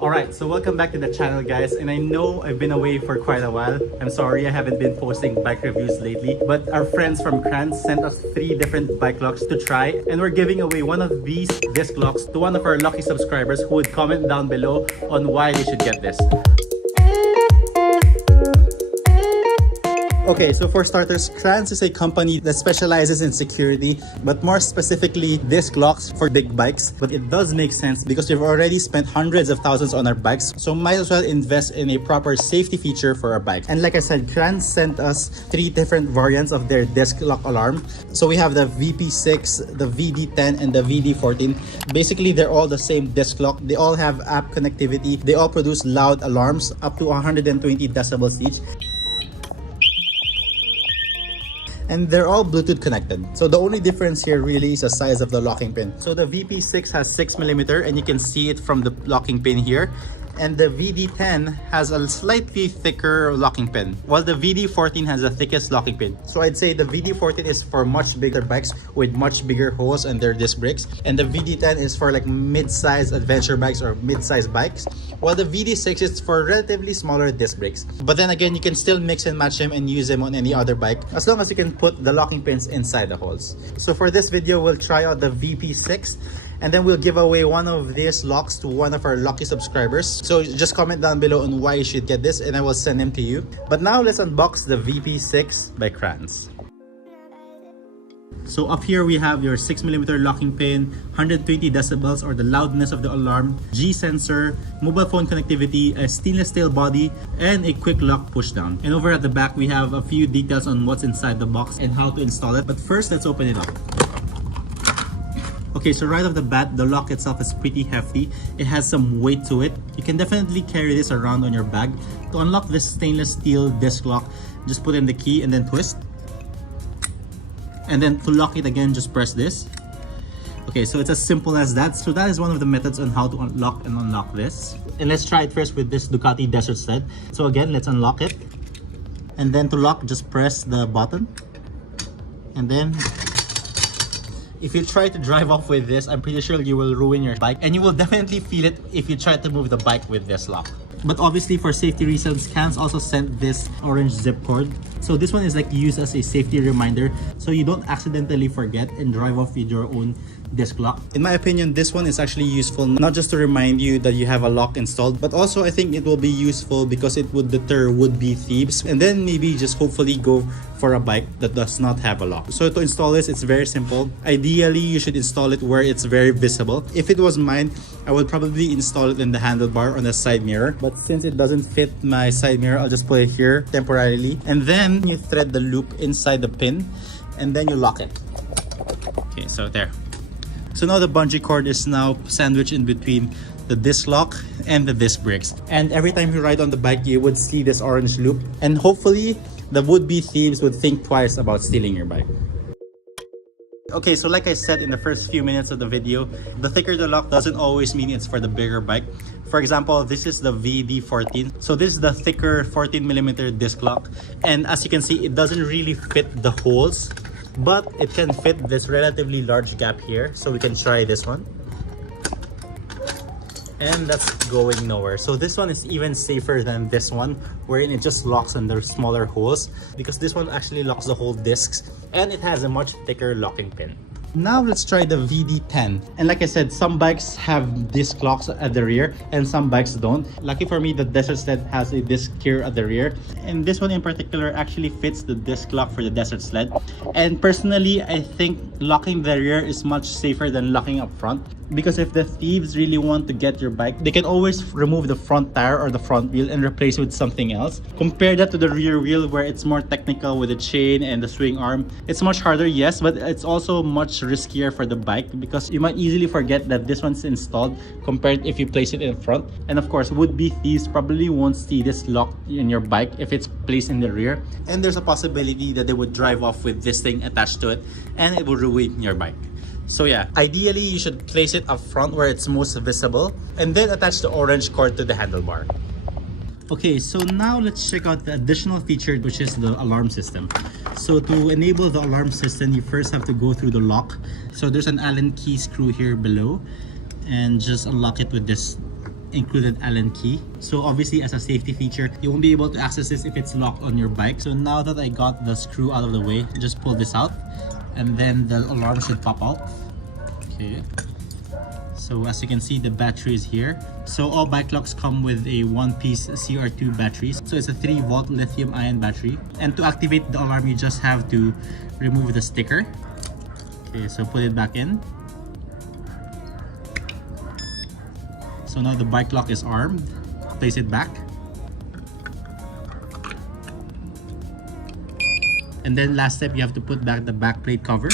Alright, so welcome back to the channel, guys, and I know I've been away for quite a while. I'm sorry I haven't been posting bike reviews lately, but our friends from CRANNS sent us 3 different bike locks to try, and we're giving away one of these disc locks to one of our lucky subscribers who would comment down below on why they should get this. Okay, so for starters, CRANNS is a company that specializes in security, but more specifically disc locks for big bikes. But it does make sense because we've already spent hundreds of thousands on our bikes, so might as well invest in a proper safety feature for our bike. And like I said, CRANNS sent us 3 different variants of their disc lock alarm. So we have the VP6, the VD10, and the VD14. Basically, they're all the same disc lock. They all have app connectivity. They all produce loud alarms up to 120 decibels each. And they're all Bluetooth connected. So the only difference here really is the size of the locking pin. So the VP6 has 6mm and you can see it from the locking pin here. And the VD10 has a slightly thicker locking pin, while the VD14 has the thickest locking pin. So I'd say the VD14 is for much bigger bikes with much bigger holes and their disc brakes, and the VD10 is for like mid-size adventure bikes or mid-size bikes, while the VD6 is for relatively smaller disc brakes. But then again, you can still mix and match them and use them on any other bike as long as you can put the locking pins inside the holes. So for this video, we'll try out the VP6, and then we'll give away one of these locks to one of our lucky subscribers. So just comment down below on why you should get this and I will send them to you. But now let's unbox the VP6 by CRANNS. So up here we have your 6mm locking pin, 120 decibels or the loudness of the alarm, G sensor, mobile phone connectivity, a stainless steel body, and a quick lock push down. And over at the back we have a few details on what's inside the box and how to install it. But first, let's open it up. Okay, so right off the bat, the lock itself is pretty hefty. It has some weight to it. You can definitely carry this around on your bag. To unlock this stainless steel disc lock, just put in the key and then twist. And then to lock it again, just press this. Okay, so it's as simple as that. So that is one of the methods on how to unlock and unlock this. And let's try it first with this Ducati Desert Sled. So again, let's unlock it. And then to lock, just press the button. And then if you try to drive off with this, I'm pretty sure you will ruin your bike, and you will definitely feel it if you try to move the bike with this lock. But obviously for safety reasons, CRANNS also sent this orange zip cord. So this one is like used as a safety reminder so you don't accidentally forget and drive off with your own disc lock. In my opinion, this one is actually useful not just to remind you that you have a lock installed, but also I think it will be useful because it would deter would-be thieves and then maybe just hopefully go for a bike that does not have a lock. So to install this, it's very simple. Ideally, you should install it where it's very visible. If it was mine, I would probably install it in the handlebar on the side mirror. But since it doesn't fit my side mirror, I'll just put it here temporarily. And then you thread the loop inside the pin and then you lock it. Okay, so there. So now the bungee cord is now sandwiched in between the disc lock and the disc brakes. And every time you ride on the bike, you would see this orange loop. And hopefully, the would-be thieves would think twice about stealing your bike. Okay, so like I said in the first few minutes of the video, the thicker the lock doesn't always mean it's for the bigger bike. For example, this is the VD14. So this is the thicker 14mm disc lock. And as you can see, it doesn't really fit the holes, but it can fit this relatively large gap here. So we can try this one. And that's going nowhere. So this one is even safer than this one, wherein it just locks on the smaller holes, because this one actually locks the whole discs and it has a much thicker locking pin. Now let's try the VD10. And like I said, some bikes have disc locks at the rear and some bikes don't. Lucky for me, the Desert Sled has a disc here at the rear. And this one in particular actually fits the disc lock for the Desert Sled. And personally, I think locking the rear is much safer than locking up front. Because if the thieves really want to get your bike, they can always remove the front tire or the front wheel and replace it with something else. Compare that to the rear wheel where it's more technical with the chain and the swing arm. It's much harder, yes, but it's also much riskier for the bike because you might easily forget that this one's installed compared if you place it in front. And of course, would-be thieves probably won't see this lock in your bike if it's placed in the rear. And there's a possibility that they would drive off with this thing attached to it and it will ruin your bike. So yeah, ideally you should place it up front where it's most visible and then attach the orange cord to the handlebar. Okay, so now let's check out the additional feature, which is the alarm system. So to enable the alarm system, you first have to go through the lock. So there's an Allen key screw here below and just unlock it with this included Allen key. So obviously as a safety feature, you won't be able to access this if it's locked on your bike. So now that I got the screw out of the way, just pull this out and then the alarm should pop out. Okay. So as you can see, the battery is here. So all bike locks come with a one-piece CR2 battery. So it's a 3-volt lithium-ion battery. And to activate the alarm, you just have to remove the sticker. Okay, so put it back in. So now the bike lock is armed. Place it back. And then last step, you have to put back the back plate cover.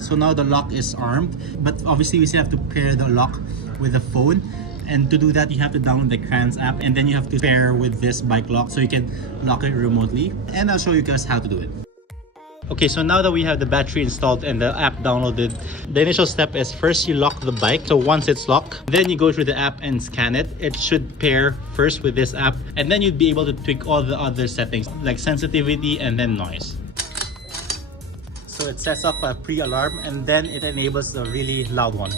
So now the lock is armed, but obviously we still have to pair the lock with the phone. And to do that, you have to download the CRANNS app, and then you have to pair with this bike lock so you can lock it remotely. And I'll show you guys how to do it. Okay, so now that we have the battery installed and the app downloaded, the initial step is first you lock the bike. So once it's locked, then you go through the app and scan it. It should pair first with this app, and then you'd be able to tweak all the other settings like sensitivity and then noise. So it sets off a pre-alarm and then it enables the really loud one.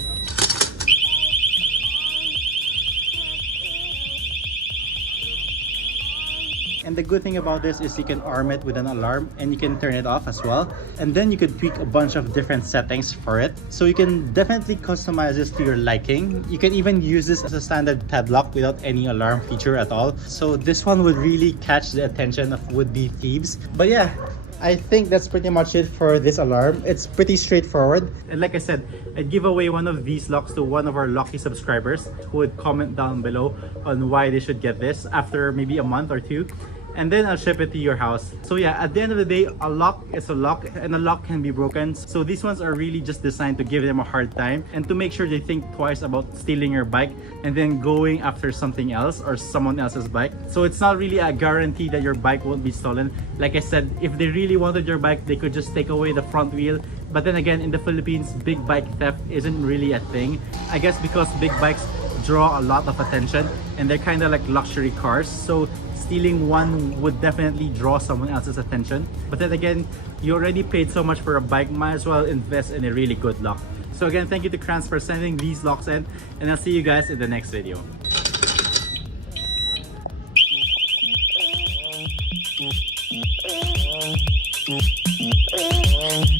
And the good thing about this is you can arm it with an alarm and you can turn it off as well. And then you could tweak a bunch of different settings for it. So you can definitely customize this to your liking. You can even use this as a standard padlock without any alarm feature at all. So this one would really catch the attention of would-be thieves. But yeah, I think that's pretty much it for this alarm. It's pretty straightforward. And like I said, I'd give away one of these locks to one of our lucky subscribers who would comment down below on why they should get this after maybe a month or two. And then I'll ship it to your house. So yeah, at the end of the day, a lock is a lock and a lock can be broken. So these ones are really just designed to give them a hard time and to make sure they think twice about stealing your bike and then going after something else or someone else's bike. So it's not really a guarantee that your bike won't be stolen. Like I said, if they really wanted your bike, they could just take away the front wheel. But then again, in the Philippines, big bike theft isn't really a thing. I guess because big bikes draw a lot of attention and they're kind of like luxury cars. So stealing one would definitely draw someone else's attention. But then again, you already paid so much for a bike, might as well invest in a really good lock. So again, thank you to CRANNS for sending these locks in, and I'll see you guys in the next video.